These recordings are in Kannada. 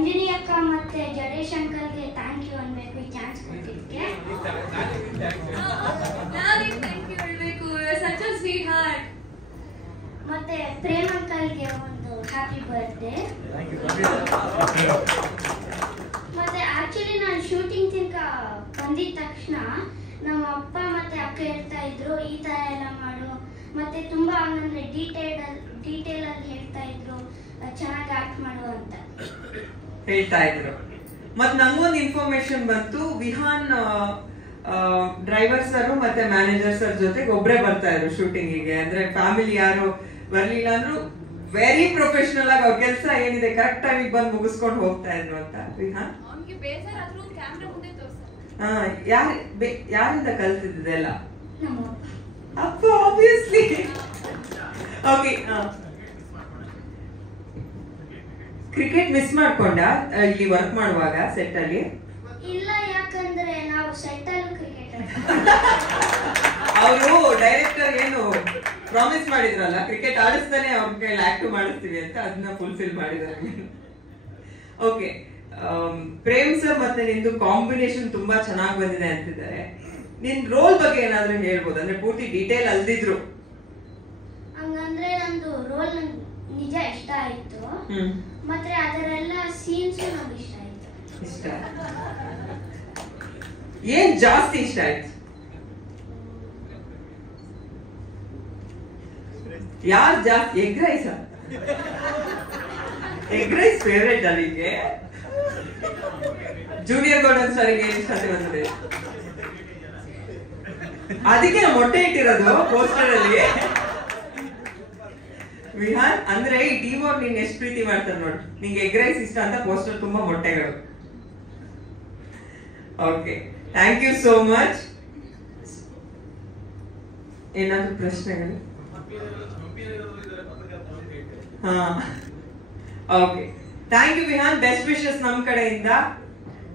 ಅಂಜನಿ ಅಕ್ಕ ಮತ್ತೆ ಜಡೇಶ್ ಅಂಕಲ್ಗೆ ಥ್ಯಾಂಕ್ ಯು ಅನ್ಬೇಕು ಈ ಚಾನ್ಸ್ ಕೊಟ್ಟಿದ್ದಕ್ಕೆ. ಥ್ಯಾಂಕ್ ಯು ಹೇಳ್ಬೇಕು, ಸಚ್ ಅ ಸ್ವೀಟ್ ಹಾರ್ಟ್. ಮತ್ತೆ ಪ್ರೇಮ್ ಅಂಕಲ್ಗೆ ಒಂದು ಹ್ಯಾಪಿ ಬರ್ತ್ಡೇ. ಮತ್ತೆ ಆಕ್ಚುಲಿ ನಾನು ಶೂಟಿಂಗ್ ತನಕ ಬಂದಿದ ತಕ್ಷಣ ನಮ್ಮ ಅಪ್ಪ ಮತ್ತೆ ಅಕ್ಕ ಹೇಳ್ತಾ ಇದ್ರು ಈ ತರ ಎಲ್ಲ ಮಾಡು, ಮತ್ತೆ ತುಂಬಾ ಅಂದ್ರೆ ಡೀಟೇಲ್ ಅಲ್ಲಿ ಹೇಳ್ತಾ ಇದ್ರು ಚೆನ್ನಾಗಿ ಆಕ್ಟ್ ಮಾಡು ಅಂತ ಹೇಳ್ತಾ ಇದ್ರು. ಮತ್ ನಂಗೊಂದು ಇನ್ಫಾರ್ಮೇಶನ್ ಬಂತು, ವಿಹಾನ್ ಡ್ರೈವರ್ ಸರ್ ಮತ್ತೆ ಮ್ಯಾನೇಜರ್ ಸರ್ ಜೊತೆಗೆ ಒಬ್ರೇ ಬರ್ತಾ ಇದ್ರು ಶೂಟಿಂಗಿಗೆ. ಅಂದ್ರೆ ಫ್ಯಾಮಿಲಿ ಯಾರು ಬರ್ಲಿಲ್ಲ ಅಂದ್ರು ವೆರಿ ಪ್ರೊಫೆಷನಲ್ ಆಗಿ ಅವ್ರ ಕೆಲಸ ಏನಿದೆ ಕರೆಕ್ಟ್ ಟೈಮಿಗೆ ಬಂದು ಮುಗಿಸ್ಕೊಂಡು ಹೋಗ್ತಾ ಇದ್ರು ಅಂತ. ವಿಹಾನ್ ಯಾರಿಂದ ಕಲ್ತಿದ್ದೆಲ್ಲ? ಅಪ್ಪ ಆಬ್ವಿಯಸ್ಲಿ. ಓಕೆ, ಕ್ರಿಕೆಟ್ ಮಿಸ್ ಮಾಡ್ಕೊಂಡ ಇಲ್ಲಿ ವರ್ಕ್ ಮಾಡುವಾಗ ಸೆಟ್ ಅಲ್ಲಿ? ಇಲ್ಲ, ಯಾಕಂದ್ರೆ ನಾವು ಸೆಟ್ ಅಲ್ಲಿ ಕ್ರಿಕೆಟ್ ಅವರು ಡೈರೆಕ್ಟರ್ ಏನು ಪ್ರಾಮಿಸ್ ಮಾಡಿದ್ರಲ್ಲ ಕ್ರಿಕೆಟ್ ಆಡಿಸ್ತಾನೆ ಅವ್ರ ಕೈಲಿ ಆಕ್ಟಿವ್ ಮಾಡಿಸ್ತೀವಿ ಅಂತ, ಅದನ್ನ ಫುಲ್ಫಿಲ್ ಮಾಡಿದ್ದಾರೆ. ಓಕೆ, ಪ್ರೇಮ್ ಸರ್ ಮತ್ತೆ ನಿಂದು ಕಾಂಬಿನೇಷನ್ ತುಂಬಾ ಚೆನ್ನಾಗಿ ಬಂದಿದೆ ಅಂತಿದ್ದಾರೆ. ನಿನ್ ರೋಲ್ ಬಗ್ಗೆ ಏನಾದ್ರೂ ಹೇಳ್ಬೋದು? ಅಂದ್ರೆ ಪೂರ್ತಿ ಡೀಟೇಲ್ ಅಲ್ದಿದ್ರು. ಹಂಗಂದ್ರೆ ನಂದು ರೋಲ್ ನಂಗೆ ನಿಜ ಇಷ್ಟ ಆಯ್ತು, ಮತ್ತೆ ಅದರೆಲ್ಲ ಸೀನ್ಸ್ ನಂಗೆ ಇಷ್ಟ ಆಯ್ತು. ಇಷ್ಟ ಏನ್ ಜಾಸ್ತಿ ಇಷ್ಟ ಆಯ್ತು? ಯಾರು ಜಾಸ್ತಿ? Egg rice. Egg rice favourite ಅಲ್ಲಿಗೆ. ಜೂನಿಯರ್ ಗೌಡನ್ ಸರಿಗೆ ಇಷ್ಟ ಬಂದಿದೆ, ಅದಕ್ಕೆ ಮೊಟ್ಟೆ ಇಟ್ಟಿರೋದು ಪೋಸ್ಟರ್ ಅಲ್ಲಿ. ವಿಹಾನ್ ಅಂದ್ರೆ ಈ ಟೀಮ್ ಅವ್ರು ನೀನ್ ಎಷ್ಟು ಪ್ರೀತಿ ಮಾಡ್ತಾರೆ ನೋಡಿ, ನಿಂಗೆ ಎಗ್ ರೈಸ್ ಇಷ್ಟ ಅಂತ ಪೋಸ್ಟರ್ ತುಂಬಾ ಮೊಟ್ಟೆಗಳು. Okay, thank you so much. ಏನಾದ್ರು ಪ್ರಶ್ನೆಗಳು? ಹಾ, okay, thank you Vihan. Best wishes ನಮ್ ಕಡೆಯಿಂದ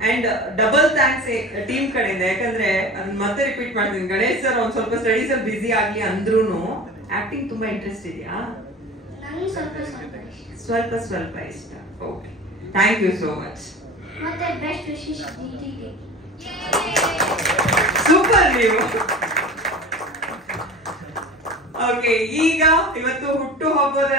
ಅಂಡ್ ಡಬಲ್ ಥ್ಯಾಂಕ್ಸ್ ಟೀಮ್ ಕಡೆಯಿಂದ. ಯಾಕಂದ್ರೆ ಅದನ್ನ ಮತ್ತೆ ರಿಪೀಟ್ ಮಾಡ್ತೀನಿ, ಗಣೇಶ್ ಸರ್ ಒಂದ್ ಸ್ವಲ್ಪ ಸ್ಟಡೀಸ್ ಅಲ್ಲಿ ಬಿಸಿ ಆಗ್ಲಿ ಅಂದ್ರೂನು ಆಕ್ಟಿಂಗ್ ತುಂಬಾ ಇಂಟ್ರೆಸ್ಟ್ ಇದೆಯಾ? ಸ್ವಲ್ಪ ಇಷ್ಟ. Okay, thank you so much. ಮತ್ತೆ ಬೆಸ್ಟ್ ವಿಶಸ್ ಡಿಡಿಗೆ. ಸೂಪರ್ ನೀವು. ಓಕೆ, ಈಗ ಇವತ್ತು ಹುಟ್ಟು ಹಬ್ಬದ